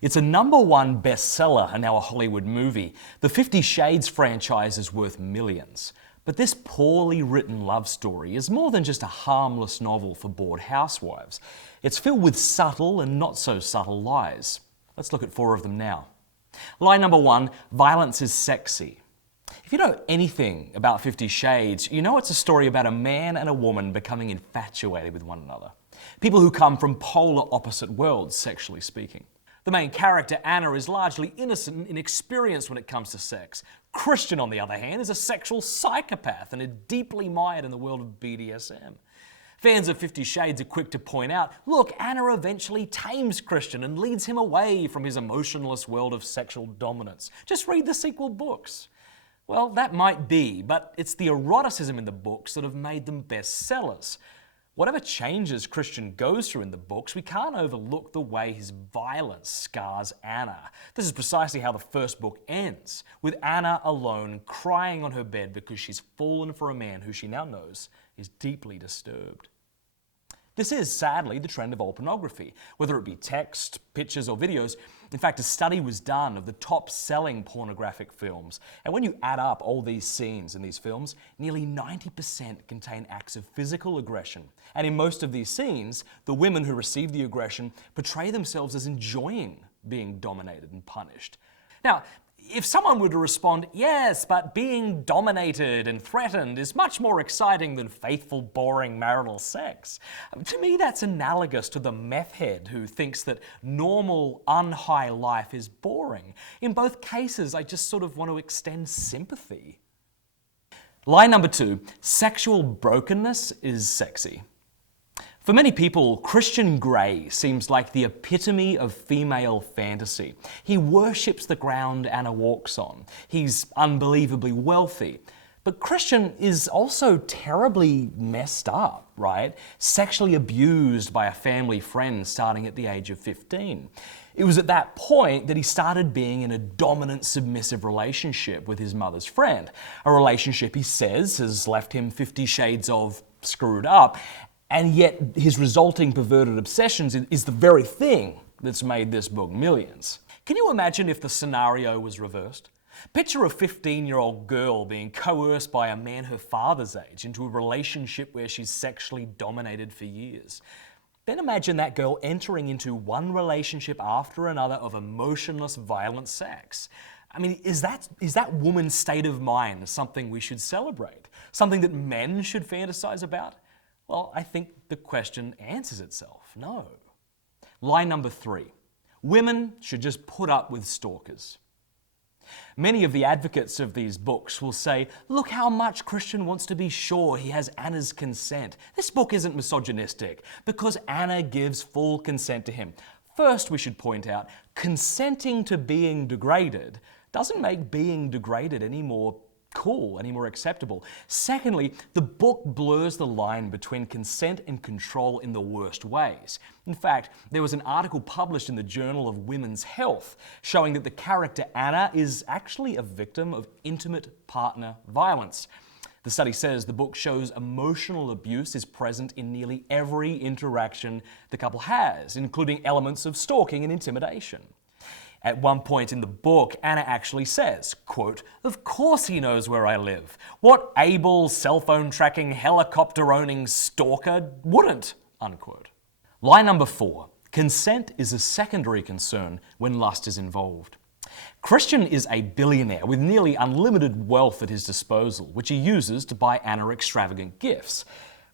It's a #1 bestseller and now a Hollywood movie. The 50 Shades franchise is worth millions. But this poorly written love story is more than just a harmless novel for bored housewives. It's filled with subtle and not so subtle lies. Let's look at 4 of them now. Lie #1, violence is sexy. If you know anything about 50 Shades, you know it's a story about a man and a woman becoming infatuated with one another. People who come from polar opposite worlds, sexually speaking. The main character, Anna, is largely innocent and inexperienced when it comes to sex. Christian, on the other hand, is a sexual psychopath and is deeply mired in the world of BDSM. Fans of 50 Shades are quick to point out, look, Anna eventually tames Christian and leads him away from his emotionless world of sexual dominance. Just read the sequel books. Well, that might be, but it's the eroticism in the books that have made them bestsellers. Whatever changes Christian goes through in the books, we can't overlook the way his violence scars Anna. This is precisely how the first book ends, with Anna alone crying on her bed because she's fallen for a man who she now knows is deeply disturbed. This is, sadly, the trend of all pornography, whether it be text, pictures, or videos. In fact, a study was done of the top-selling pornographic films, and when you add up all these scenes in these films, nearly 90% contain acts of physical aggression. And in most of these scenes, the women who receive the aggression portray themselves as enjoying being dominated and punished. Now, if someone were to respond, yes, but being dominated and threatened is much more exciting than faithful, boring marital sex, to me that's analogous to the meth head who thinks that normal, unhigh life is boring. In both cases, I just sort of want to extend sympathy. Lie #2, sexual brokenness is sexy. For many people, Christian Grey seems like the epitome of female fantasy. He worships the ground Anna walks on. He's unbelievably wealthy. But Christian is also terribly messed up, right? Sexually abused by a family friend starting at the age of 15. It was at that point that he started being in a dominant, submissive relationship with his mother's friend. A relationship he says has left him 50 shades of screwed up. And yet his resulting perverted obsessions is the very thing that's made this book millions. Can you imagine if the scenario was reversed? Picture a 15-year-old girl being coerced by a man her father's age into a relationship where she's sexually dominated for years. Then imagine that girl entering into one relationship after another of emotionless, violent sex. I mean, is that woman's state of mind something we should celebrate? Something that men should fantasize about? Well, I think the question answers itself, no. Lie #3, women should just put up with stalkers. Many of the advocates of these books will say, look how much Christian wants to be sure he has Anna's consent. This book isn't misogynistic because Anna gives full consent to him. First, we should point out, consenting to being degraded doesn't make being degraded any more cool, any more acceptable. Secondly, the book blurs the line between consent and control in the worst ways. In fact, there was an article published in the Journal of Women's Health showing that the character Anna is actually a victim of intimate partner violence. The study says the book shows emotional abuse is present in nearly every interaction the couple has, including elements of stalking and intimidation. At one point in the book, Anna actually says, quote, "Of course he knows where I live. What able cell phone tracking, helicopter owning stalker wouldn't?" Unquote. Lie #4, consent is a secondary concern when lust is involved. Christian is a billionaire with nearly unlimited wealth at his disposal, which he uses to buy Anna extravagant gifts.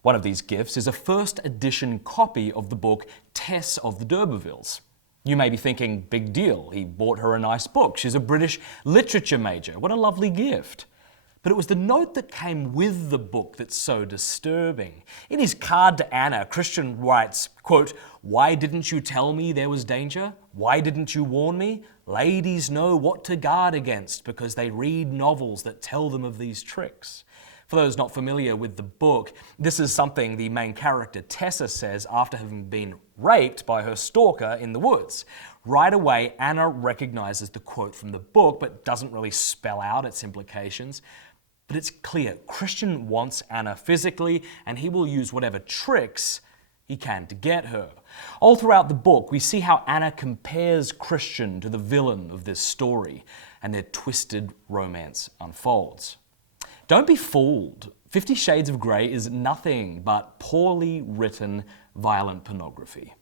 One of these gifts is a first edition copy of the book Tess of the D'Urbervilles. You may be thinking, big deal, he bought her a nice book. She's a British literature major. What a lovely gift. But it was the note that came with the book that's so disturbing. In his card to Anna, Christian writes, quote, "Why didn't you tell me there was danger? Why didn't you warn me? Ladies know what to guard against because they read novels that tell them of these tricks." For those not familiar with the book, this is something the main character Tessa says after having been raped by her stalker in the woods. Right away, Anna recognizes the quote from the book, but doesn't really spell out its implications. But it's clear, Christian wants Anna physically, and he will use whatever tricks he can to get her. All throughout the book, we see how Anna compares Christian to the villain of this story, and their twisted romance unfolds. Don't be fooled. 50 Shades of Grey is nothing but poorly written, violent pornography.